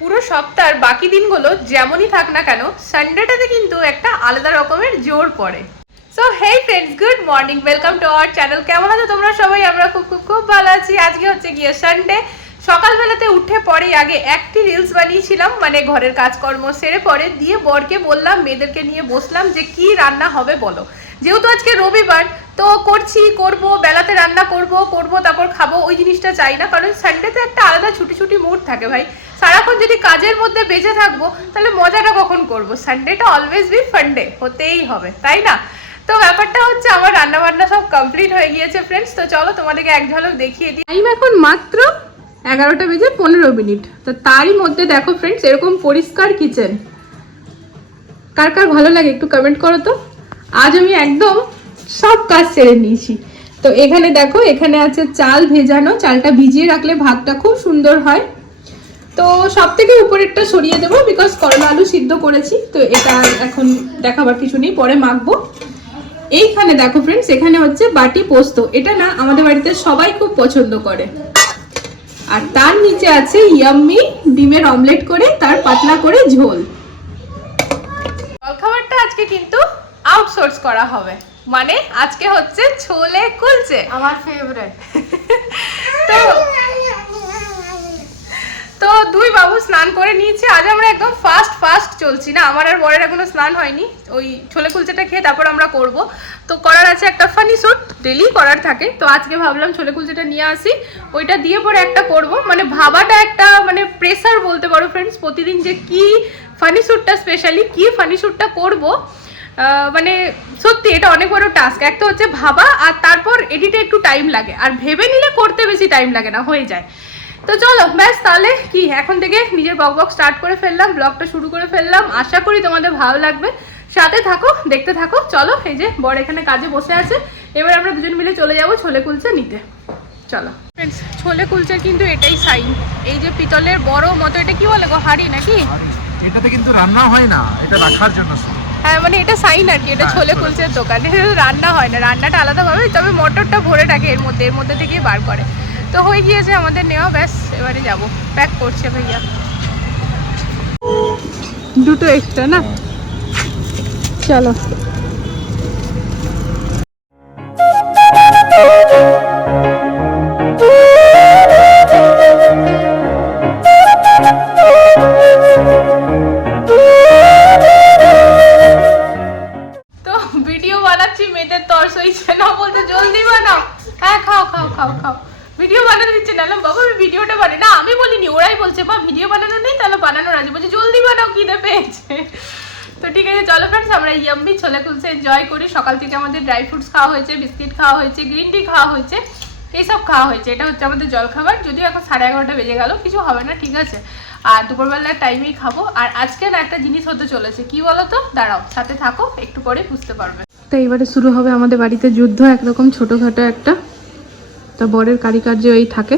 পুরো সপ্তাহের বাকি দিনগুলো যেমনই থাক না কেন সানডেটাতে কিন্তু একটা আলাদা রকমের জোর পড়ে। So hey friends good morning welcome to our channel কেমন আছো তোমরা সবাই? আমরা খুব খুব খুব ভালো আছি। আজকে হচ্ছে গিয়ে সানডে সকালবেলাতে উঠে পরেই আগে একটি রিলস বানিয়েছিলাম মানে ঘরের কাজকর্ম সেরে পরে দিয়ে বরকে বললাম, মেয়েদেরকে নিয়ে বসলাম যে কি রান্না হবে বলো। যেহেতু আজকে রবিবার, তো করছি, করব, বেলাতে রান্না করব করব, তারপর খাব, ওই জিনিসটা চাই না। কারণ সানডেতে একটা আলাদা ছুটি ছুটি মুড থাকে ভাই। সারাক্ষণ যদি কাজের মধ্যে বেঁচে থাকব, তাহলে মজাটা কখন করব? সানডেটা অলওয়েজ বি ফান্ডে হতেই হবে, তাই না? তো ব্যাপারটা হচ্ছে আমার রান্না বান্না সব কমপ্লিট হয়ে গিয়েছে ফ্রেন্ডস তো চলো তোমাদেরকে এক ঝলক দেখিয়ে দিই। টাইম এখন মাত্র এগারোটা বেজে পনেরো মিনিট। তো তারই মধ্যে দেখো ফ্রেন্ডস এরকম পরিষ্কার কিচেন কার কার ভালো লাগে একটু কমেন্ট করো তো। আজ আমি একদম সব কাজ সেরে নিয়েছি। তো এখানে দেখো, এখানে আছে চাল ভেজানো। চালটা ভিজিয়ে রাখলে ভাতটা খুব সুন্দর হয়। তো সব থেকে উপরেরটা সরিয়ে দেবো বিকজ করলা আলু সিদ্ধ করেছি তো এটা এখন দেখাবার কিছু নেই পরে মাখবো। এইখানে দেখো ফ্রেন্ডস এখানে হচ্ছে বাটি পোস্ত এটা না আমাদের বাড়িতে সবাই খুব পছন্দ করে। আর তার নিচে আছে ইয়াম্মি ডিমের অমলেট করে তার পাতলা করে ঝোল। জলখাবারটা আজকে কিন্তু আউটসোর্স করা হবে মানে আজকে হচ্ছে ছোলে কুলচে। আমার ফেভারিট তো তো দুই বাবু স্নান করে নিয়েছে, আজ আমরা একদম ফাস্ট ফাস্ট চলছি না। আমার আর বরের এখনও স্নান হয়নি, ওই ছোলে কুলচাটা খেয়ে তারপর আমরা করব। তো করার আছে একটা ফানি স্যুট ডেলি করার থাকে। তো আজকে ভাবলাম ছোলে কুলচাটা নিয়ে আসি, ওইটা দিয়ে পরে একটা করব। মানে ভাবাটা একটা মানে প্রেসার বলতে পারো ফ্রেন্ডস প্রতিদিন যে কি ফানি স্যুটটা স্পেশালি কি ফানি স্যুটটা করব। মানে সত্যি এটা অনেক বড় টাস্ক একটা হচ্ছে ভাবা, আর তারপর এডিটে একটু টাইম লাগে। আর ভেবে নিলে করতে বেশি টাইম লাগে না, হয়ে যায়। তো চলো ব্যাস তাহলে কি এখন থেকে নিজের বক বক স্টার্ট করে ফেললাম ব্লগটা শুরু করে ফেললাম। আশা করি তোমাদের ভালো লাগবে। সাথে থাকো দেখতে থাকো। চলো এই যে বড় এখানে কাজে বসে আছে। এবার আমরা দুজন মিলে চলে যাব ছোলে কুলচে নিতে। চলো। ফ্রেন্ডস ছোলে কুলচার কিন্তু এটাই সাইন এই যে পিতলের বড় মতো এটা কি বলে গো হাড়ি নাকি? এটাতে কিন্তু রান্না হয় না এটা রাখার জন্য হ্যাঁ মানে এটা সাইন আর কি এটা হ্যাঁ, ছোলে কুলচের দোকান। রান্না হয় না রান্নাটা আলাদাভাবে তবে মটরটা ভরে থাকে এর মধ্যে এর মধ্যে থেকে বার করে। তো হয়ে গিয়েছে আমাদের নেওয়া ব্যাস এবারে যাব। প্যাক করছে ভাইয়া। দুটো এক্সট্রা না? চলো। বানানো নেই, তাহলে বানানোর আছে বলছে, জলদি বানাও, খিদে পেয়েছে। তো ঠিক আছে, চলো ফ্রেন্ডস আমরা ইয়াম্মি ছোলা কুলসে এনজয় করি। সকাল থেকে আমাদের ড্রাই ফ্রুটস খাওয়া হয়েছে বিস্কিট খাওয়া হয়েছে গ্রিন টি খাওয়া হয়েছে, এইসব খাওয়া হয়েছে। এটা হচ্ছে আমাদের জলখাবার। যদিও এখন সাড়ে এগারোটা বেজে গেল, কিছু হবে না, ঠিক আছে। আর দুপুরবেলার টাইমেই খাব। আর আজকে না একটা জিনিস হতে চলেছে, কি বলো তো দাঁড়াও, সাথে থাকো, একটু পরে বুঝতে পারবে। তো এবারে শুরু হবে আমাদের বাড়িতে যুদ্ধ, একরকম ছোটোখাটো একটা। তা বরের কারিকার্য এই থাকে।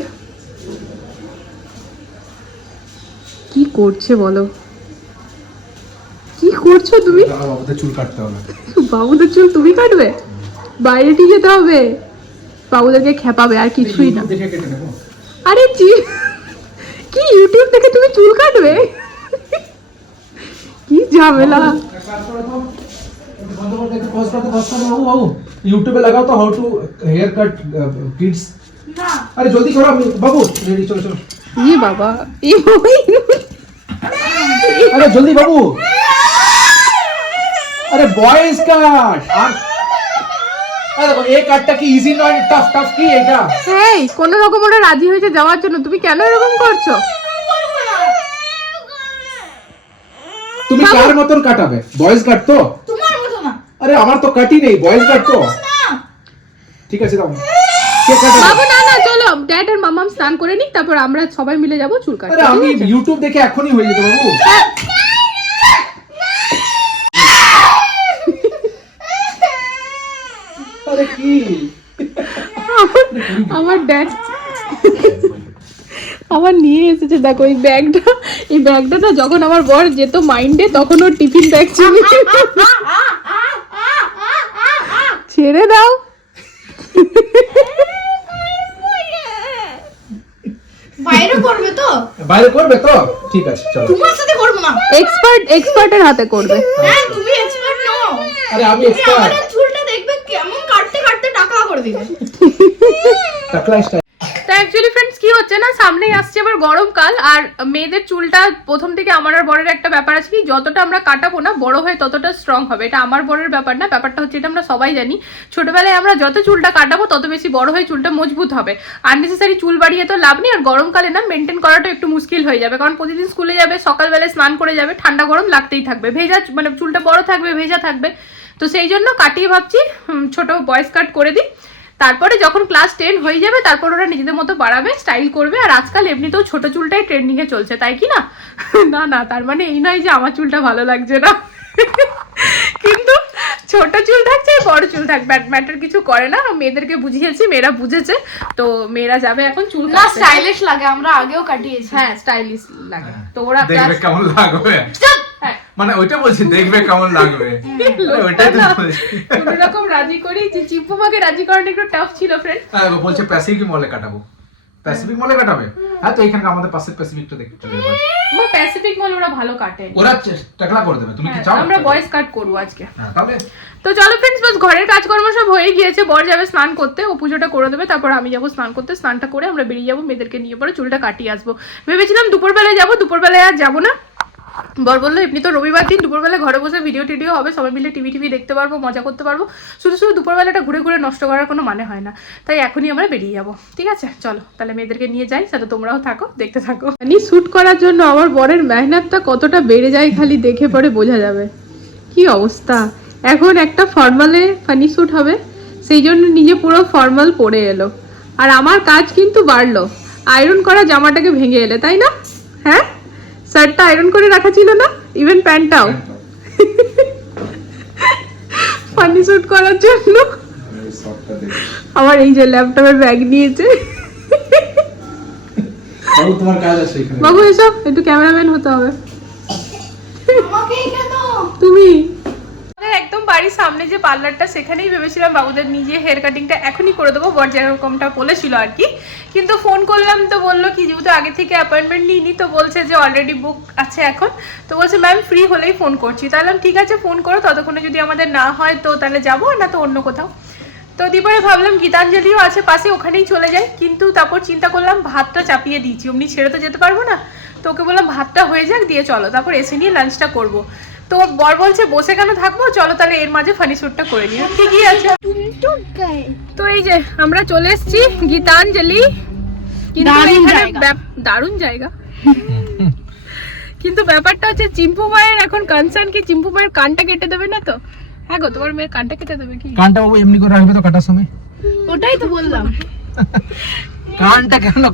করছে বলো। কি করছ তুমি? বাবুদের চুল কাটতে হবে। বাবুদের চুল তুমি কাটবে? বাইরে টি যেতে হবে। বাবুদেরকে খেপাবে আর কিছুই না। আরে কি ইউটিউব দেখে তুমি চুল কাটবে? কি ঝামেলা। ইউটিউবে লাগাও তো how to haircut kids আরে জলদি করো বাবু রেডি চলো চলো। ইয়ে বাবা আরে জলদি বাবু। আরে বয়স কাট আর কোন রকম ওরা রাজি হয়েছে যাওয়ার জন্য। তুমি কেন এরকম করছ? তুমি কার মতন কাটাবে? বয়েজ কাট তো? আরে আমার তো কাটি নেই বয়েজ কাট তো? ঠিক আছে দাও। বাবু না না চলো ড্যাড আর মামাম স্নান করে নিক তারপর আমরা সবাই মিলে যাব চুল কাটতে আমি ইউটিউব দেখে এখনই হয়ে যেত বাবু আরে কি আমার- আমার ড্যাড আমার নিয়ে এসেছে দেখো এই ব্যাগটা এই ব্যাগটা না যখন আমার বর যেত মাইন্ডে তখন ওর টিফিন ব্যাগ ছিল ছেড়ে দাও বাইরে করবে তো? বাইরে করবে তো? ঠিক আছে চলো। তোমার সাথে করব না। এক্সপার্ট এক্সপার্টের হাতে করবে। হ্যাঁ তুমি এক্সপার্ট নও। আরে আমি এক্সপার্ট আমার চুলটা দেখবে কেমন কাটতে কাটতে টাকা করে দিবে। টাকলা অ্যাকচুয়ালি ফ্রেন্ডস কি হচ্ছে না? সামনেই আসছে আবার গরমকাল আর মেয়েদের চুলটা প্রথম থেকে আমার আর বরের একটা ব্যাপার আছে কি, যতটা আমরা কাটাবো না, বড় হয়ে ততটা স্ট্রং হবে। এটা আমার বরের ব্যাপার না, ব্যাপারটা হচ্ছে এটা আমরা সবাই জানি। ছোটবেলায় আমরা যত চুলটা কাটাবো, তত বেশি বড় হয়ে চুলটা মজবুত হবে। আননেসেসারি চুল বাড়িয়ে তো লাভ নেই, আর গরমকালে না মেনটেন করাটা একটু মুশকিল হয়ে যাবে। কারণ প্রতিদিন স্কুলে যাবে, সকালবেলায় স্নান করে যাবে, ঠান্ডা গরম লাগতেই থাকবে। ভেজা মানে চুলটা বড় থাকবে, ভেজা থাকবে। তো সেই জন্য কাটিয়ে ভাবছি ছোট বয়েস কাট করে দিই। তারপরে যখন ক্লাস টেন হয়ে যাবে তারপর ওরা নিজেদের মতো বাড়াবে স্টাইল করবে আর আজকাল এমনিতেও ছোট চুলটাই ট্রেন্ডিং এ চলছে তাই কি না? না না তার মানে এই নয় যে আমার চুলটা ভালো লাগছে না। কিন্তু ছোট চুল থাকছে বড় চুল থাকবে ম্যাটার কিছু করে না। মেয়েদেরকে বুঝিয়েছি মেয়েরা বুঝেছে তো মেয়েরা যাবে এখন চুল না স্টাইলিশ লাগে আমরা আগেও কাটিয়েছি। হ্যাঁ স্টাইলিশ লাগে। তো ওরা দেখবে কেমন লাগবে। হ্যাঁ মানে ওইটা বলছি দেখবে কেমন লাগবে। ওইটাই তো বলছি। কোনো রকম রাজি করি যে চিম্পুমাকে রাজি করাটা একটু টাফ ছিল ফ্রেন্ড হ্যাঁ, বলছে প্যাসিফিক মলে কাটাবো। প্যাসিফিক মলে কাটাবে? হ্যাঁ তো এখানে আমাদের পাশে প্যাসিফিকটা দেখতে চলে যাবে। আমার প্যাসিফিক মল ওরা ভালো কাটে। ওরা টাকলা করে দেবে তুমি কি হ্যাঁ, চাও? আমরা ভয়েস কাট করব আজকে। হ্যাঁ তাহলে। তো চলো ফ্রেন্ডস বাস ঘরের কাজকর্ম সব হয়ে গিয়েছে বর যাবে স্নান করতে ও পুজোটা করে দেবে তারপর আমি যাব স্নান করতে স্নানটা করে আমরা বেরিয়ে যাব মেয়েদেরকে নিয়ে পরে চুলটা কাটিয়ে আসব। ভেবেছিলাম দুপুরবেলায় যাব দুপুরবেলায় আর যাব না। বর বলল, এমনি তো রবিবার দিন, দুপুরবেলা ঘরে বসে ভিডিও টিডিও হবে, সবাই মিলে টিভি টিভি দেখতে পারব, মজা করতে পারব। শুধু শুধু দুপুরবেলাটা ঘুরে ঘুরে নষ্ট করার কোনো মানে হয় না। তাই এখনই আমরা বেরিয়ে যাব। ঠিক আছে? চলো, তাহলে মেয়েদেরকে নিয়ে যাই, সাথে তোমরাও থাকো, দেখতে থাকো। মানে শ্যুট করার জন্য আমার বরের মেহনতটা কতটা বেড়ে যায়, খালি দেখে পরে বোঝা যাবে। কি অবস্থা? এখন একটা ফর্মালে ফানি শ্যুট হবে, সেই জন্য নিজে পুরো ফর্মাল পরে এলো। আর আমার কাজ কিন্তু বাড়লো। আয়রন করা জামাটাকে ভেঙে এলে, তাই না? হ্যাঁ? শার্টটা আয়রন করে রাখা ছিল না? ইভেন প্যান্টটাও ফানি শ্যুট করার জন্য। আমার এই যে ল্যাপটপের ব্যাগ নিয়েছে। বাবু তোমার কাজ আছে এখানে। বাবু এসব একটু ক্যামেরাম্যান হতে হবে। তুমি? একদম বাড়ির সামনে যে পার্লারটা, সেখানেই ভেবেছিলাম বাবুদের নিজে হেয়ার কাটিংটা এখনই করে দেবো, বর যেরকমটা বলেছিল আর কি। কিন্তু ফোন করলাম তো বলল, কি যেহেতু আগে থেকে অ্যাপয়েন্টমেন্ট নিইনি, তো বলছে যে অলরেডি বুক আছে এখন। তো বলছে ম্যাম ফ্রি হলেই ফোন করছি। তাহলে ঠিক আছে ফোন করো, ততক্ষণে যদি আমাদের না হয়, তো তাহলে যাব না তো অন্য কোথাও। তো দিপরে ভাবলাম, গীতাঞ্জলিও আছে, পাশে ওখানেই চলে যাই। কিন্তু তারপর চিন্তা করলাম, ভাতটা চাপিয়ে দিয়েছি, অমনি ছেড়ে তো যেতে পারব না। তো ওকে বললাম, ভাতটা হয়ে যাক, দিয়ে চলো। তারপর এসে নিয়ে লাঞ্চটা করব। তো বর বলছে বসে কেন থাকব? চলো তাহলে এর মাঝে ফানি শ্যুটটা করে নিই ঠিকই আছে। তো এই যে আমরা চলে এসেছি গীতাঞ্জলি। দারুণ জায়গা। কিন্তু ব্যাপারটা হচ্ছে চিম্পু মায়ের এখন কনসার্ন কি? চিম্পু মায়ের কানটা কেটে দেবে না তো? হ্যাঁ গো তোমার মেয়ের কানটা কেটে দেবে কি? কানটা বাবু এমনি করে রাখবে তো কাটার সময়? ওটাই তো বললাম। কানটা কেন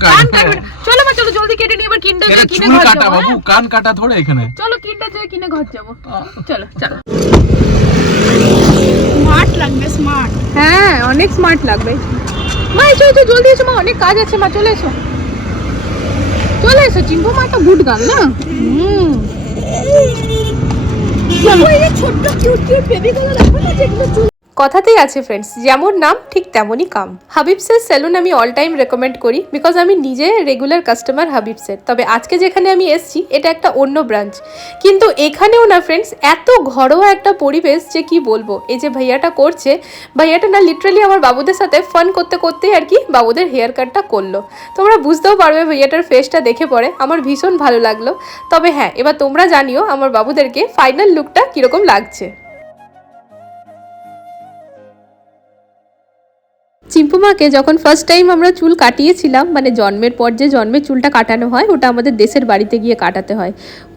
চলো মা চলো জলদি কেটে নিয়ে এটা কিনে ঘর কাটা বাবু হ্যাঁ? কান কাটা থোড়ে এখানে। চলো কিনতে যাই কিনে ঘর যাব। চলো চলো। স্মার্ট লাগবে স্মার্ট। হ্যাঁ অনেক স্মার্ট লাগবে। মা এসো এসো জলদি এসো মা অনেক কাজ আছে মা চলে এসো। চলে এসো চিম্পু মা একটা গুড গান না? হুম। ছোট্ট কিউট কিউট বেবিগুলো দেখো না যেগুলো কথাতেই আছে ফ্রেন্ডস যেমন নাম, ঠিক তেমনই কাম। হাবিবসের সেলুন আমি অল টাইম রেকমেন্ড করি বিকজ আমি নিজে রেগুলার কাস্টমার হাবিবসের তবে আজকে যেখানে আমি এসেছি, এটা একটা অন্য ব্রাঞ্চ কিন্তু এখানেও না ফ্রেন্ডস এত ঘরোয়া একটা পরিবেশ যে কি বলব? এই যে ভাইয়াটা করছে, ভাইয়াটা না লিটারালি আমার বাবুদের সাথে ফান করতে করতেই আর কি বাবুদের হেয়ার কাটটা করল। তোমরা বুঝতেও পারবে ভাইয়াটার ফেসটা দেখে পরে, আমার ভীষণ ভালো লাগল। তবে হ্যাঁ এবার তোমরা জানিও আমার বাবুদেরকে ফাইনাল লুকটা কীরকম লাগছে। চিম্পুমাকে যখন ফার্স্ট টাইম আমরা চুল কাটিয়েছিলাম মানে জন্মের পর যে জন্মের চুলটা কাটানো হয় ওটা আমাদের দেশের বাড়িতে গিয়ে কাটাতে হয়।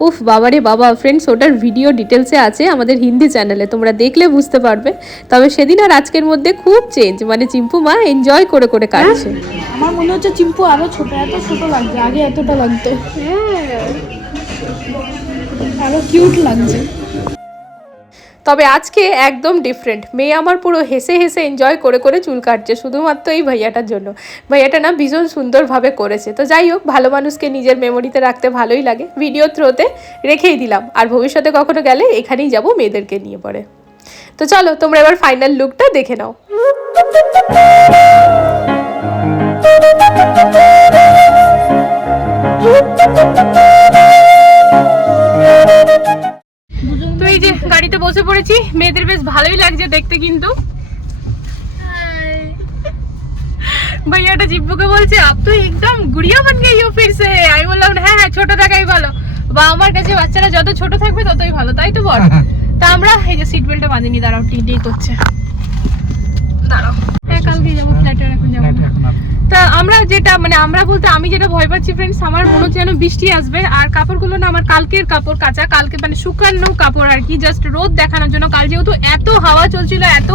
উফ বাবারে বাবা ফ্রেন্ডস ওটার ভিডিও ডিটেলসে আছে আমাদের হিন্দি চ্যানেলে তোমরা দেখলে বুঝতে পারবে। তবে সেদিন আর আজকের মধ্যে খুব চেঞ্জ মানে চিম্পু মা এনজয় করে করে কাটছে। আমার মনে হচ্ছে চিম্পু আরও ছোট এত ছোট লাগছে আগে এতটা লাগতো। আরও কিউট লাগছে। তবে আজকে একদম ডিফারেন্ট মেয়ে আমার পুরো হেসে হেসে এনজয় করে করে চুল কাটছে, শুধুমাত্র এই ভাইয়াটার জন্য। ভাইয়াটা না ভীষণ সুন্দরভাবে করেছে। তো যাই হোক, ভালো মানুষকে নিজের মেমোরিতে রাখতে ভালোই লাগে। ভিডিও থ্রোতে রেখেই দিলাম। আর ভবিষ্যতে কখনো গেলে এখানেই যাব, মেয়েদেরকে নিয়ে পরে। তো চলো, তোমরা এবার ফাইনাল লুকটা দেখে নাও। বসে পড়েছি। মেয়েদের বেশ ভালোই লাগছে দেখতে কিন্তু। भैयाটা জিব্বুকে বলছে, আপ তো একদম গুড়িয়া বন গই হো ফির সে। আমি বললাম হ্যাঁ হ্যাঁ ছোট থাকাই ভালো। বা আমার কাছে বাচ্চারা যত ছোট থাকবে ততই ভালো, তাই তো বল? তা আমরা এই যে সিট বেল্টটা বাঁধিনি, দাঁড়াও, টিটি করছে। দাঁড়াও। হ্যাঁ কালকে যাব ফ্ল্যাটে এখন যাব। তা আমরা যেটা মানে আমরা বলতে আমি যেটা ভয় পাচ্ছি ফ্রেন্ডস আমার মনে হচ্ছে যেন বৃষ্টি আসবে আর কাপড়গুলো না আমার কালকের কাপড় কাঁচা, কালকে মানে শুকানো কাপড় আর কি জাস্ট রোদ দেখানোর জন্য। কাল যেহেতু এত হাওয়া চলছিল, এত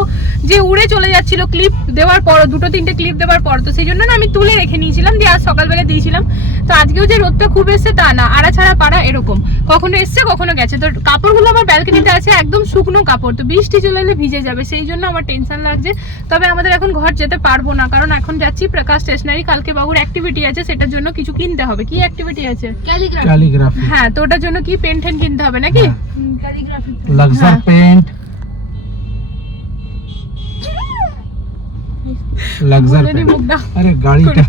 যে উড়ে চলে যাচ্ছিল ক্লিপ দেওয়ার পর, দুটো তিনটে ক্লিপ দেওয়ার পর, তো সেই জন্য না আমি তুলে রেখে নিয়েছিলাম, দিয়ে আজ সকালবেলা দিয়েছিলাম। তো আজকেও যে রোদটা খুব এসছে তা না আড়া ছাড়া পাড়া এরকম। কখনো এসছে, কখনো গেছে। তো কাপড়গুলো আমার ব্যালকনিতে আছে, একদম শুকনো কাপড়। তো বৃষ্টি চলে এলে ভিজে যাবে, সেই জন্য আমার টেনশন লাগছে। তবে আমাদের এখন ঘর যেতে পারব না, কারণ এখন যাচ্ছি প্রকাশ স্টেশনারি কালকে বাবুর অ্যাক্টিভিটি আছে সেটার জন্য কিছু কিনতে হবে। কি অ্যাক্টিভিটি আছে? ক্যালিগ্রাফি ক্যালিগ্রাফি হ্যাঁ তো ওটার জন্য কি পেন টেন কিনতে হবে নাকি? হ্যাঁ। ক্যালিগ্রাফি লাক্সার হ্যাঁ। পেন্ট লাক্সার বলেনি পেন্ট মুখ দাও। আরে গাড়িটা।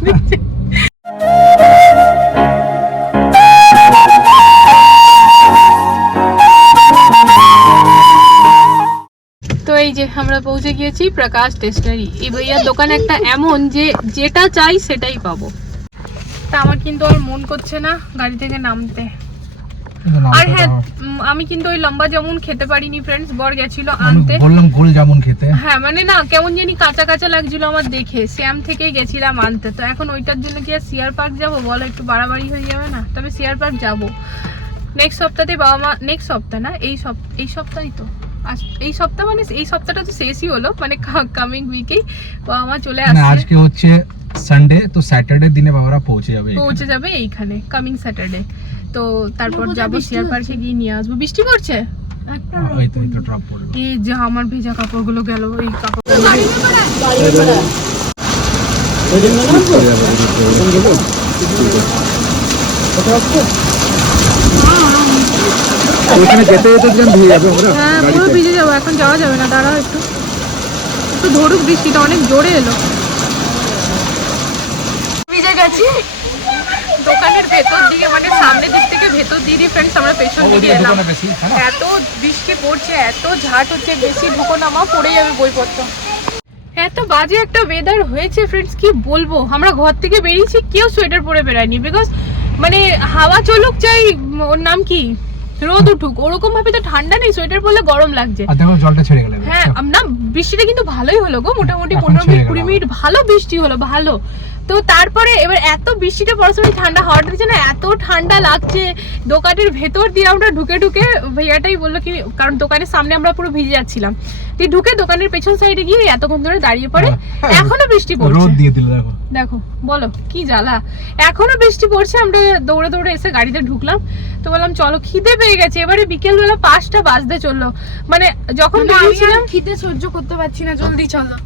আমরা পৌঁছে গিয়েছি প্রকাশ স্টেশনারি। এই ভাইয়ার দোকান একটা এমন যে যেটা চাই সেটাই পাবো। তা আমার কিন্তু আর মন করছে না গাড়ি থেকে নামতে। আর হ্যাঁ আমি কিন্তু ওই লম্বা জামুন খেতে পারিনি ফ্রেন্ডস বর গেছিল আনতে। বললাম গোল জামুন খেতে। হ্যাঁ মানে না কেমন জানি কাঁচা কাঁচা লাগছিল আমার দেখে। শ্যাম থেকেই গেছিলাম আনতে। তো এখন ওইটার জন্য কি আর সিয়ার পার্ক যাব? বলো একটু বাড়াবাড়ি হয়ে যাবে না? তবে সিয়ার পার্ক যাব। নেক্সট সপ্তাহে বাবা মা নেক্সট সপ্তাহ না? এই সপ্তাহ এই সপ্তাহই তো। এই সপ্তাহ মানে এই সপ্তাহটা তো শেষই হলো মানে কামিং উইকেই বাবা চলে আসছে। আজকে হচ্ছে সানডে তো স্যাটারডে দিনে বাবারা পৌঁছে যাবে পৌঁছে যাবে এইখানে কামিং স্যাটারডে তো তারপর যাব বৃষ্টি পার্কে গিয়ে নিয়ে আসব। বৃষ্টি পড়ছে? একটা এই তো ড্রপ পড়বে এই যে আমার ভেজা কাপড়গুলো গেল এই কাপড় ওখানে যেতে যেতে যেন ভিজে যাবে আমরা হ্যাঁ পুরো ভিজে যাব এখন যাওয়া যাবে না দাঁড়াও একটু। একটু ধরুক বৃষ্টিটা অনেক জোরে এলো। ভিজে গেছি। দোকানের ভেতর দিকে মানে সামনের দিক থেকে ভেতর ফ্রেন্ডস আমরা পেছন দিকে এলাম। হ্যাঁ? এত বৃষ্টি পড়ছে এত ঝাট হচ্ছে বেশি ঢুকো নামা পড়ে যাবে বইপত্র। এত বাজে একটা ওয়েদার হয়েছে ফ্রেন্ডস কি বলব? আমরা ঘর থেকে বেরিয়েছি কেউ সোয়েটার পরে বেরায়নি বিকজ মানে হাওয়া চলুক চাই ওর নাম কি? রোদ উঠুক ওরকম ভাবে তো ঠান্ডা নেই সোয়েটার পরলে গরম লাগছে। আর দেখো জলটা ছেড়ে গেল হ্যাঁ না বৃষ্টিটা কিন্তু ভালোই হলো গো মোটামুটি পনেরো মিনিট কুড়ি। মিনিট ভালো বৃষ্টি হলো ভালো। তো তারপরে এবার এত বৃষ্টিটা সময় ঠান্ডা হাওয়াটা দিচ্ছে না এত ঠান্ডা লাগছে। দোকানের ভেতর দিয়ে আমরা ঢুকে ঢুকে ভাইয়াটাই বলল কি কারণ দোকানের সামনে আমরা পুরো ভিজে যাচ্ছিলাম। তুই ঢুকে দোকানের পেছন সাইডে গিয়ে এতক্ষণ ধরে দাঁড়িয়ে পড়ে। হ্যাঁ। এখনও বৃষ্টি রোদ পড়ছে। দিয়ে দিল দেখো। দেখো বলো কি জ্বালা। এখনও বৃষ্টি পড়ছে আমরা দৌড়ে দৌড়ে এসে গাড়িতে ঢুকলাম। তো বললাম চলো খিদে পেয়ে গেছে। এবারে বিকেল বেলা পাঁচটা বাজতে চলল। মানে যখন খিদে সহ্য করতে পারছি না জলদি চলো।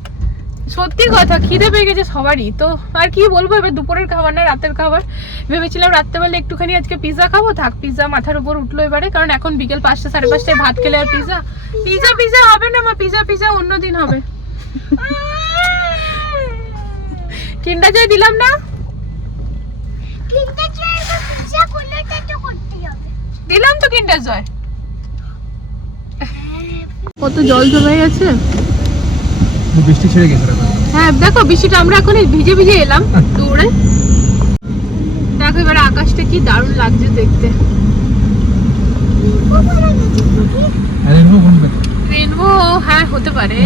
সত্যি কথা খিদে পেয়ে গেছে সবারই। তো আর কি বলব এবার দুপুরের খাবার না রাতের খাবার। ভেবেছিলাম রাত্রেবেলা একটুখানি আজকে পিৎজা খাব। থাক পিৎজা মাথার উপর উঠল এবারে কারণ এখন বিকেল পাঁচটা সাড়ে পাঁচটায় ভাত খেলে আর পিৎজা পিৎজা পিৎজা হবে না মা পিৎজা পিৎজা অন্য দিন হবে। কিন্ডার জয় দিলাম না? দিলাম তো কিন্ডার জয় কত জল জমে গেছে? বৃষ্টি ছেড়ে গেছে হ্যাঁ দেখো বৃষ্টিটা আমরা এখন ভিজে ভিজে এলাম দৌড়ে দেখো এবার আকাশটা কি দারুণ লাগছে দেখতে। রেনবো হ্যাঁ হতে পারে।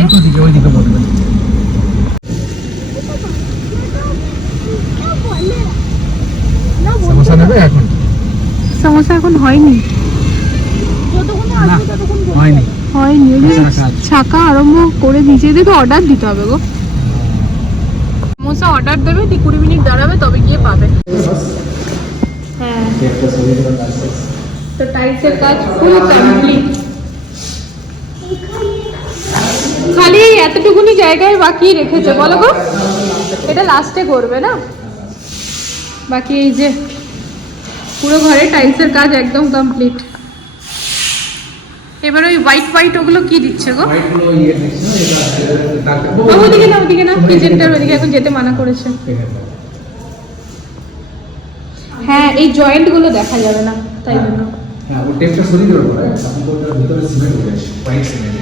সমস্যা নেবে এখন? সমস্যা এখন হয়নি। হয়নি। হয়নি ছাকা আরম্ভ করে দিয়েছে দেখো অর্ডার দিতে হবে গো। সমোসা অর্ডার দেবে দি কুড়ি মিনিট দাঁড়াবে তবে গিয়ে পাবে। হ্যাঁ। তো টাইলসের কাজ ফুল কমপ্লিট খালি এতটুকুনি জায়গায় বাকি রেখেছে বলো গো। এটা লাস্টে করবে না? বাকি এই যে পুরো ঘরে টাইলসের কাজ একদম কমপ্লিট এবার ওই হোয়াইট হোয়াইট ওগুলো কি দিচ্ছে গো? ইয়ে এটা ওদিকে না ওদিকে না কিচেনটার ওদিকে এখন যেতে মানা করেছে। হ্যাঁ এই জয়েন্টগুলো দেখা যাবে না তাই জন্য। হ্যাঁ ও টেপটা সরিয়ে দেওয়ার পরে তখন তো ওটার ভিতরে সিমেন্ট হয়ে গেছে হোয়াইট সিমেন্ট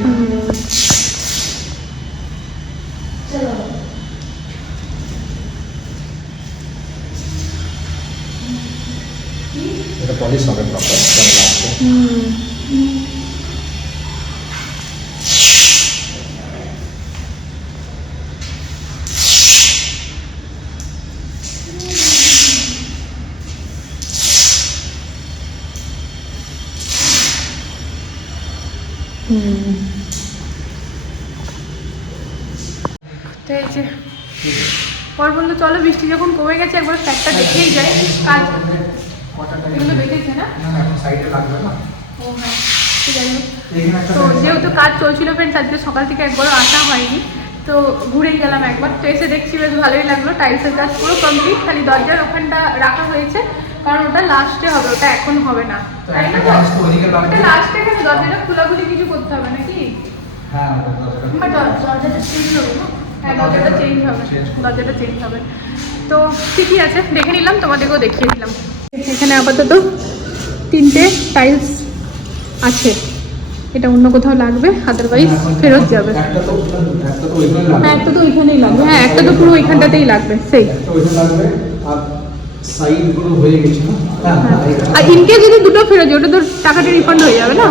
এটা পলিশ হবে প্রপার লাস্টে তো এই যে পর বলল চলো বৃষ্টি যখন কমে গেছে একবার ফ্ল্যাটটা দেখেই যায়। কাজ এগুলো বেঁধেছে না? ও হ্যাঁ তো যেহেতু কাজ চলছিল ফ্রেন্ডস আজকে সকাল থেকে একবারও আসা হয়নি। তো ঘুরেই গেলাম একবার। তো এসে দেখছি বেশ ভালোই লাগল। টাইলসের কাজ পুরো কমপ্লিট খালি দরজার ওখানটা রাখা হয়েছে। কারণ ওটা লাস্টে হবে ওটা এখন হবে না। তাই না। ওটা লাস্টে এখানে দরজাটা খোলাখুলি কিছু করতে হবে নাকি? হ্যাঁ দরজাটা- হ্যাঁ দরজাটা চেঞ্জ হবে দরজাটা চেঞ্জ হবে। তো ঠিকই আছে দেখে নিলাম তোমাদেরকেও দেখিয়ে দিলাম এখানে আপাতত তিনটে টাইলস আছে। এটা অন্য কোথাও লাগবে আদারওয়াইজ ফেরত যাবে। হ্যাঁ একটা তো ওইখানেই লাগবে। হ্যাঁ একটা তো পুরো ওইখানটাতেই লাগবে সেই। আরগুলো হয়ে হ্যাঁ হ্যাঁ আর ইনকে যদি দুটো ফেরত যায় ওটা তো টাকাটা রিফান্ড হয়ে যাবে না?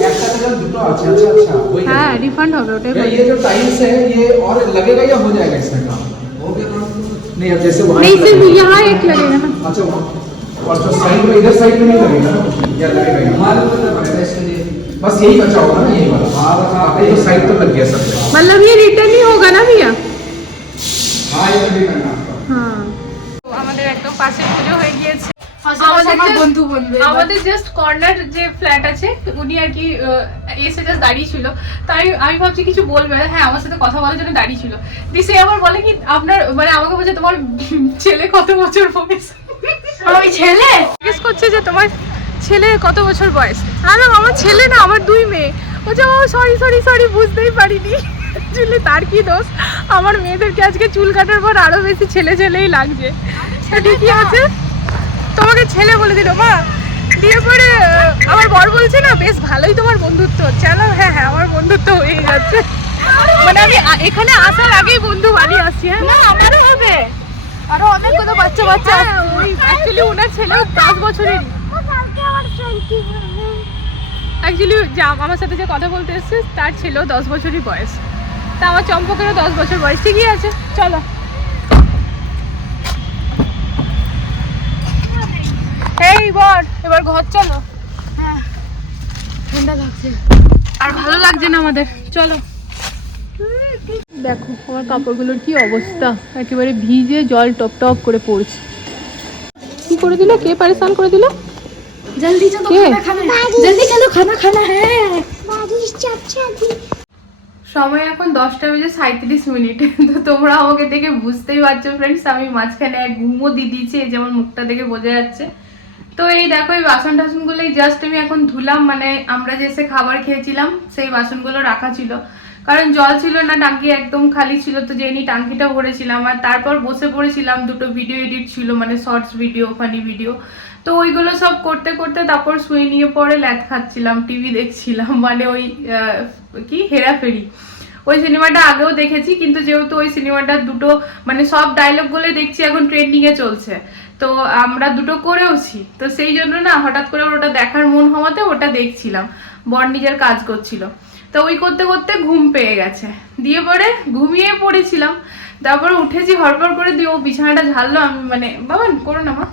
हाँ एक तो একটা জায়গায় দুটো আছে আচ্ছা আচ্ছা वही হ্যাঁ রিফান্ড হবে ওটাই यार বলছি। ये जो टाइल्स है ये और लगेगा या हो जाएगा इसमें काम हो गया नहीं अब जैसे वहाँ नहीं सिर्फ लगेगा। यहाँ एक लगेगा ना अच्छा वहाँ और तो साइड में इधर साइड में नहीं लगेगा ना या लगेगा हमारे को तो पड़ेगा इसके लिए बस यही बचा होगा ना यही वाला हाँ बाकी तो साइड तो लग गया सब जगह। मतलब ये रिटर्न ही होगा ना भैया हाँ ये भी करना आपका হ্যাঁ তো আমাদের একদম পাশে পুজো হয়ে গিয়েছে আমার আমাদের জাস্ট কর্নার যে ফ্ল্যাট আছে উনি আর কি এসে জাস্ট দাঁড়িয়ে ছিল। তাই আমি ভাবছি কিছু বলবে হ্যাঁ আমার সাথে কথা বলার জন্য দাঁড়িয়ে ছিল। সে আবার বলে কি আপনার মানে আমাকে বলছে তোমার ছেলে কত বছর বয়স? আমি ছেলে? জিজ্ঞেস করছে যে তোমার ছেলে কত বছর বয়স? আরে আমার ছেলে না আমার দুই মেয়ে। বলছে ও সরি সরি সরি বুঝতেই পারিনি। অ্যাকচুয়ালি তার কি দোষ? আমার মেয়েদেরকে আজকে চুল কাটার পর আরও বেশি ছেলে ছেলেই লাগছে। ঠিকই আছে তোমাকে ছেলে বলে দিল মা। দিয়ে পরে আমার বর বলছে না বেশ ভালোই তোমার বন্ধুত্ব চলো হ্যাঁ হ্যাঁ আমার বন্ধুত্ব হয়ে যাচ্ছে। মানে আমি এখানে আসার আগেই বন্ধু বানিয়ে আসছি হ্যাঁ? না আমারও হবে। আরও অনেক কত বাচ্চা বাচ্চা অ্যাকচুয়ালি ওনার ছেলে দশ বছরেরই। অ্যাকচুয়ালি যা আমার সাথে যে কথা বলতে এসছে তার ছিল দশ বছরই বয়স। তা আমার চম্পকেরও দশ বছর বয়স। ঠিকই আছে চলো। এবার ঘর চলো। হ্যাঁ। ঠান্ডা লাগছে। আর ভালো লাগছে না আমাদের। চলো। দেখো আমার কাপড়গুলোর কি অবস্থা। একেবারে ভিজে জল টপ টপ করে পড়ছে। কি করে দিল? কে করে দিল? জলদি চলো খানা জলদি চলো খানা খানা হ্যাঁ। সময় এখন দশটা বেজে সাঁত্রিশ মিনিট। তো তোমরা আমাকে দেখে বুঝতেই পারছ ফ্রেন্ডস আমি মাঝখানে এক ঘুমো দিয়ে দিয়েছি যেমন মুখটা দেখে বোঝা যাচ্ছে। তো এই দেখো, এই বাসন টাসনগুলোই জাস্ট আমি এখন ধুলাম মানে আমরা যে এসে খাবার খেয়েছিলাম, সেই বাসনগুলো রাখা ছিল। কারণ জল ছিল না, টাঙ্কি একদম খালি ছিল, তো যেনি টাঙ্কিটা ভরেছিলাম। আর তারপর বসে পড়েছিলাম, দুটো ভিডিও এডিট ছিল মানে শর্টস ভিডিও ফানি ভিডিও তো ওইগুলো সব করতে করতে তারপর শুয়ে নিয়ে পরে ল্যাদ খাচ্ছিলাম টিভি দেখছিলাম মানে ওই কি, হেরাফেরি। ওই সিনেমাটা আগেও দেখেছি, কিন্তু যেহেতু ওই সিনেমাটা দুটো মানে সব ডায়লগগুলো দেখছি, এখন ট্রেন্ডিংয়ে চলছে। তো আমরা দুটো করেওছি। তো সেই জন্য না হঠাৎ করে ওটা দেখার মন হওয়াতে ওটা দেখছিলাম। বর নিজের কাজ করছিল। তো ওই করতে করতে ঘুম পেয়ে গেছে। দিয়ে পরে ঘুমিয়ে পড়েছিলাম। তারপরে উঠেছি হড়বড় করে দিয়ে ও বিছানাটা ঝাড়লো। আমি মানে বাবান করো না মা।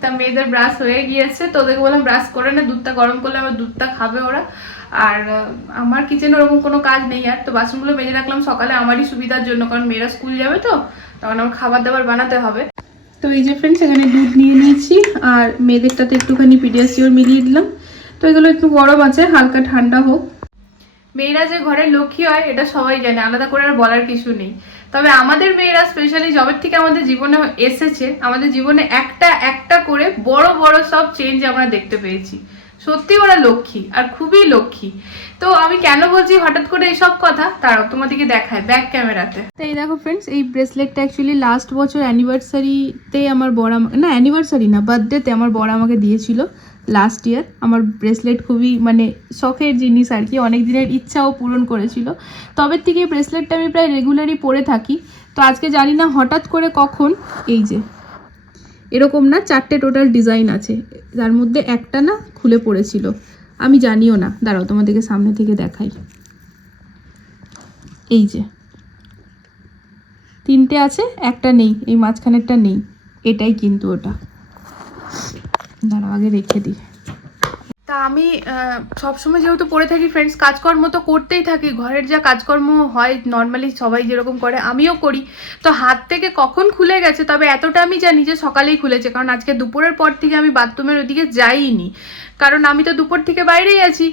তা মেয়েদের ব্রাশ হয়ে গিয়েছে। তো ওদেরকে বললাম, ব্রাশ করে না, দুধটা গরম করলে আমার দুধটা খাবে ওরা। আর আমার কিচেনে ওরকম কোনো কাজ নেই আর। তো বাসনগুলো মেজে রাখলাম সকালে আমারই সুবিধার জন্য। কারণ মেয়েরা স্কুল যাবে তো। তখন আমার খাবার দাবার বানাতে হবে। তো এই যে ফ্রেন্ডস এখানে দুধ নিয়ে নিয়েছি আর মেয়েদেরটাতে একটুখানি পিডিয়াসিওর মিলিয়ে দিলাম। তো এগুলো একটু গরম আছে হালকা ঠান্ডা হোক। মেয়েরা যে ঘরের লক্ষ্মী হয় এটা সবাই জানে আলাদা করে আর বলার কিছু নেই। তবে আমাদের মেয়েরা স্পেশালি জবের থেকে আমাদের জীবনে এসেছে আমাদের জীবনে একটা একটা করে বড় বড় সব চেঞ্জ আমরা দেখতে পেয়েছি। সত্যি ওরা লক্ষ্মী, আর খুবই লক্ষ্মী। তো আমি কেন বলছি হঠাৎ করে এইসব কথা? তারাও তোমাদেরকে দেখায় ব্যাক ক্যামেরাতে তো এই দেখো ফ্রেন্ডস এই ব্রেসলেটটা অ্যাকচুয়ালি লাস্ট বছর অ্যানিভার্সারিতে আমার বড় আমা- না অ্যানিভার্সারি না বার্থডেতে আমার বড় আমাকে দিয়েছিল লাস্ট ইয়ার আমার ব্রেসলেট খুবই মানে শখের জিনিস আর কি, অনেক দিনের ইচ্ছাও পূরণ করেছিল। তবে থেকে ব্রেসলেটটা আমি প্রায় রেগুলারই পরে থাকি। তো আজকে জানি না হঠাৎ করে কখন, এই যে। এরকম না, চারটে টোটাল ডিজাইন আছে। যার মধ্যে একটা না খুলে পড়েছিল। আমি জানিও না। দাঁড়াও, তোমাদেরকে সামনে থেকে দেখাই। এই যে। তিনটে আছে, একটা নেই। এই মাঝখানেরটা নেই। এটাই কিন্তু ওটা। দাঁড়াও, আগে রেখে দিই। তা আমি সবসময় যেহেতু পড়ে থাকি ফ্রেন্ডস কাজকর্ম তো করতেই থাকি, ঘরের যা কাজকর্ম হয় নর্মালি সবাই যেরকম করে, আমিও করি। তো হাত থেকে কখন খুলে গেছে, তবে এতটা আমি জানি যে সকালেই খুলেছে, কারণ আজকে দুপুরের পর থেকে আমি বাথরুমের ওদিকে যাইনি। কারণ আমি তো দুপুর থেকে বাইরেই আছি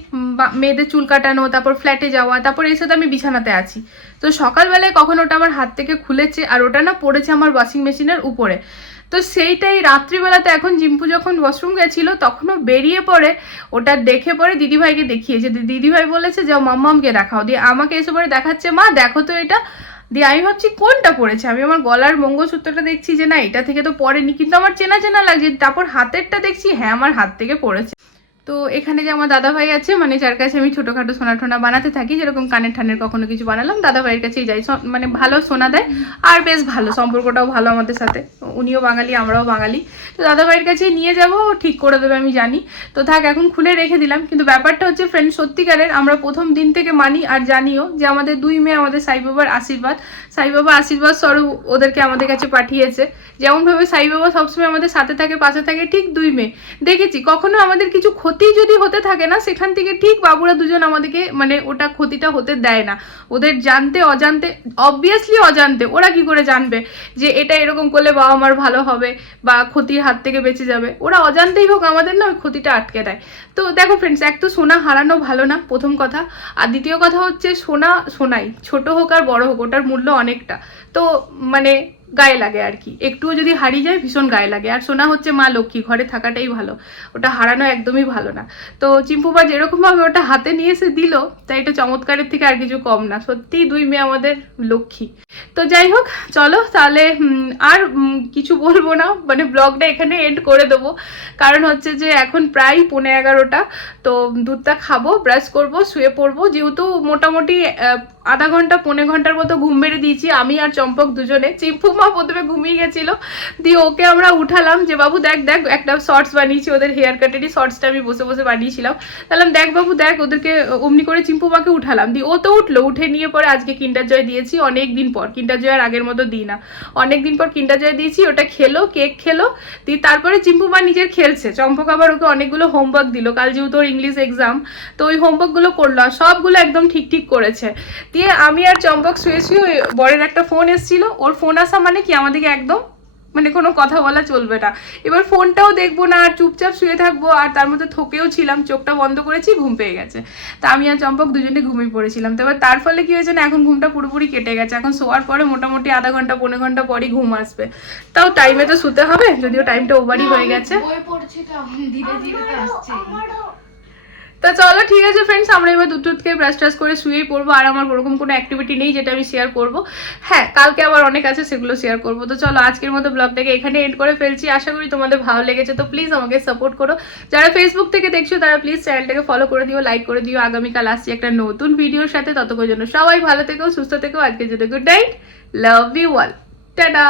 মেয়েদের চুল কাটানো, তারপর ফ্ল্যাটে যাওয়া, তারপর এসে তো আমি বিছানাতে আছি। তো সকালবেলায় কখন ওটা আমার হাত থেকে খুলেছে, আর ওটা না পড়েছে আমার ওয়াশিং মেশিনের উপরে। তো সেইটাই, রাত্রিবেলাতে এখন জিম্পু যখন ওয়াশরুম গেছিল, তখনও বেরিয়ে পড়ে ওটা দেখে পরে দিদিভাইকে দেখিয়েছে দিদি দিদিভাই বলেছে, যাও মাম্মামকে দেখাও। দিয়ে আমাকে এসে পরে দেখাচ্ছে, মা, দেখো তো এটা। দিয়ে আমি ভাবছি, কোনটা পড়েছে? আমি আমার গলার মঙ্গলসূত্রটা দেখছি যে, না, এটা থেকে তো পড়েনি। কিন্তু আমার চেনা চেনা লাগছে, তারপর হাতেরটা দেখছি হ্যাঁ আমার হাত থেকে পড়েছে। তো এখানে যে আমার দাদা ভাই আছে মানে যার কাছে আমি ছোটোখাটো সোনা টোনা বানাতে থাকি, যেরকম কানের ঠানের কখনো কিছু বানালাম দাদা ভাইয়ের কাছেই যাই। মানে ভালো সোনা দেয়, আর বেশ ভালো, সম্পর্কটাও ভালো আমাদের সাথে। উনিও বাঙালি, আমরাও বাঙালি। তো দাদা ভাইয়ের কাছে নিয়ে যাব ঠিক করে দেবে, আমি জানি। তো থাক, এখন খুলে রেখে দিলাম। কিন্তু ব্যাপারটা হচ্ছে ফ্রেন্ড সত্যিকারের আমরা প্রথম দিন থেকে মানি আর জানিও যে আমাদের দুই মেয়ে আমাদের সাইবাবার আশীর্বাদ। সাইবাবা আশীর্বাদ স্বরূপ ওদেরকে আমাদের কাছে পাঠিয়েছে। যেমনভাবে সাইবাবা সবসময় আমাদের সাথে থাকে, পাশে থাকে, ঠিক দুই মেয়ে। দেখেছি, কখনো আমাদের কিছু ক্ষতি যদি হতে থাকে না, সেখান থেকে ঠিক বাবুরা দুজন আমাদেরকে মানে ওটা ক্ষতিটা হতে দেয় না। ওদের জানতে, অজান্তে অবভিয়াসলি অজান্তে ওরা কি করে জানবে যে এটা এরকম করলে বাবা মার ভালো হবে বা ক্ষতির হাত থেকে বেঁচে যাবে? ওরা অজান্তেই হোক, আমাদের না ওই ক্ষতিটা আটকে দেয়। তো দেখো ফ্রেন্ডস এক তো সোনা হারানো ভালো না, প্রথম কথা। আর দ্বিতীয় কথা হচ্ছে সোনা, সোনাই, ছোট হোক আর বড় হোক, ওটার মূল্য অনেকটা। তো মানে গায়ে লাগে আর কি। একটুও যদি হারিয়ে যায়, ভীষণ গায়ে লাগে। আর সোনা হচ্ছে মা লক্ষ্মী, ঘরে থাকাটাই ভালো। ওটা হারানো একদমই ভালো না। তো চিম্পুবা যেরকমভাবে ওটা হাতে নিয়ে এসে দিল, তাই এটা চমৎকারের থেকে আর কিছু কম না। সত্যি দুই মেয়ে আমাদের লক্ষ্মী। তো যাই হোক, চলো তাহলে আর কিছু বলব না। মানে ব্লগটা এখানে এন্ড করে দেবো। কারণ হচ্ছে যে এখন প্রায় পৌনে এগারোটা। তো দুধটা খাব, ব্রাশ করব, শুয়ে পড়ব। যেহেতু মোটামুটি আধা ঘণ্টা, পৌনে ঘণ্টার মতো ঘুম মেরে দিয়েছি। আমি আর চম্পক দুজনে। চিম্পু মা প্রথমে ঘুমিয়ে গেছিল। দিয়ে ওকে আমরা উঠালাম যে, বাবু, দেখ দেখ, একটা শর্টস বানিয়েছি ওদের হেয়ার কাটেরই শর্টসটা আমি বসে বসে বানিয়েছিলাম। তাহলে দেখ, বাবু, দেখ, ওদেরকে অমনি করে চিম্পু মাকে উঠালাম। দিয়ে ও তো উঠল। উঠে নিয়ে পরে আজকে কিন্ডার জয় দিয়েছি অনেক দিন পর। কিন্ডার জয় আর আগের মতো দিই না। অনেক দিন পর কিন্ডার জয় দিয়েছি, ওটা খেলো, কেক খেলো। দিয়ে তারপরে চিম্পু মা নিজের খেলছে। চম্পক আবার ওকে অনেকগুলো হোমওয়ার্ক দিল। কাল যেহেতু ওর ইংলিশ এক্সাম তো ওই হোমওয়ার্কগুলো করল সবগুলো একদম ঠিক ঠিক করেছে। দিয়ে আমি আর চম্পক শুয়ে শুয়ে ওই বরের একটা ফোন এসেছিল। ওর ফোন আসা মানে কি? আমাদেরকে একদম মানে কোনো কথা বলা চলবে না। এবার ফোনটাও দেখব না আর চুপচাপ শুয়ে থাকব আর তার মধ্যে থকেও ছিলাম চোখটা বন্ধ করেছি ঘুম পেয়ে গেছে। তা আমি আর চম্পক দুজনে ঘুমিয়ে পড়েছিলাম। তো এবার তার ফলে কি হয়েছে না এখন ঘুমটা পুরোপুরি কেটে গেছে। এখন শোয়ার পরে মোটামুটি আধা ঘণ্টা পনেরো ঘণ্টা পরই ঘুম আসবে। তাও টাইমে তো শুতে হবে যদিও টাইমটা ওভারই হয়ে গেছে। বই পড়ছি তো ধীরে ধীরে আসছে তা চলো, ঠিক আছে ফ্রেন্ডস আমরা এবার দুধ খেয়ে ব্রাশ ট্রাশ করে শুয়েই পড়ব, আর আমার ওরকম কোনো অ্যাক্টিভিটি নেই যেটা আমি শেয়ার করব। হ্যাঁ কালকে আবার অনেক আছে, সেগুলো শেয়ার করব। তো চলো, আজকের মতো ব্লগটাকে এখানে এন্ড করে ফেলছি। আশা করি তোমাদের ভালো লেগেছে, তো প্লিজ আমাকে সাপোর্ট করো। যারা ফেসবুক থেকে দেখছ, তারা প্লিজ চ্যানেলটাকে ফলো করে দিও লাইক করে দিও। আগামীকাল আসছি একটা নতুন ভিডিওর সাথে। ততক্ষণ জন্য সবাই ভালো থেকো, সুস্থ থেকো। আজকের জন্য good night love you all tata